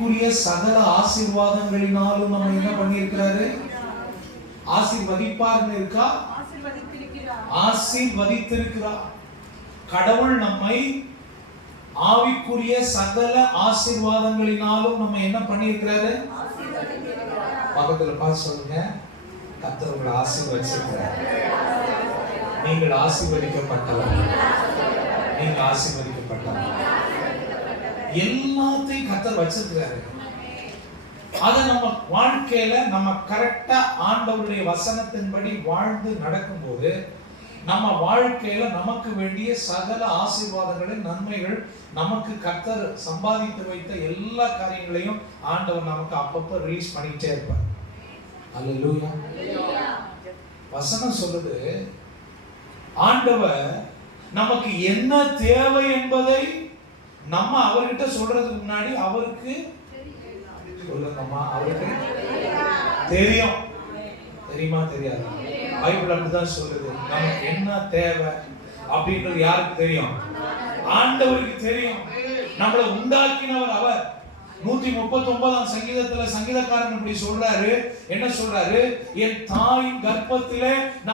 கூறிய சகல ஆசீர்வாதங்களினாலும் நம்ம என்ன பண்ணியிருக்கிறாரு? ஆசீர்வதிப்பார்னு இருக்கா? ஆசீர்வதித்திருக்கிறார். கடவுள் நம்மை ஆவிக்குரிய சகல ஆசீர்வாதங்களினாலும் நம்ம என்ன பண்ணியிருக்கிறாரு? பக்கத்துல பார்த்து சொல்லுங்க, கர்த்தர் உங்களை ஆசீர்வதிச்சிருக்கிறார். நீங்கள் ஆசீர்வதிக்கப்பட்டவர். நீங்க ஆசீர்வதிக்கப்பட்டவர். எல்லாத்தையும் கர்த்தர் வச்சிருக்கிறாரு. அத நம்ம வாழ்க்கையில நம்ம கரெக்டா ஆண்டவருடைய வசனத்தின்படி வாழ்ந்து நடக்கும்போது நம்ம வாழ்க்கையில நமக்கு வேண்டிய சகல ஆசீர்வாதங்களின் நன்மைகள், நமக்கு கர்த்தர் சம்பாதித்து வைத்த எல்லா காரியங்களையும் ஆண்டவர் நமக்கு அப்பப்ப ரிலீஸ் பண்ணிட்டே இருப்பார். அல்லேலூயா. வசனம் சொல்லுது, ஆண்டவர் நமக்கு என்ன தேவை என்பதை நம்ம அவர்கிட்ட சொல்றதுக்கு முன்னாடி அவருக்கு சொல்லுங்கம்மா, அவருக்கு தெரியும். தெரியுமா தெரியாது? பைபிள் அப்படிதான் சொல்லுது. நமக்கு என்ன தேவை அப்படின்றது யாருக்கு தெரியும்? ஆண்டவருக்கு தெரியும். நம்மளை உண்டாக்கினவர் அவர். 139ஆம் சங்கீதத்துல சங்கீதக்காரன் இப்படி சொல்றாரு. என்ன சொல்றாரு? என் தாயின் கர்ப்பத்திலே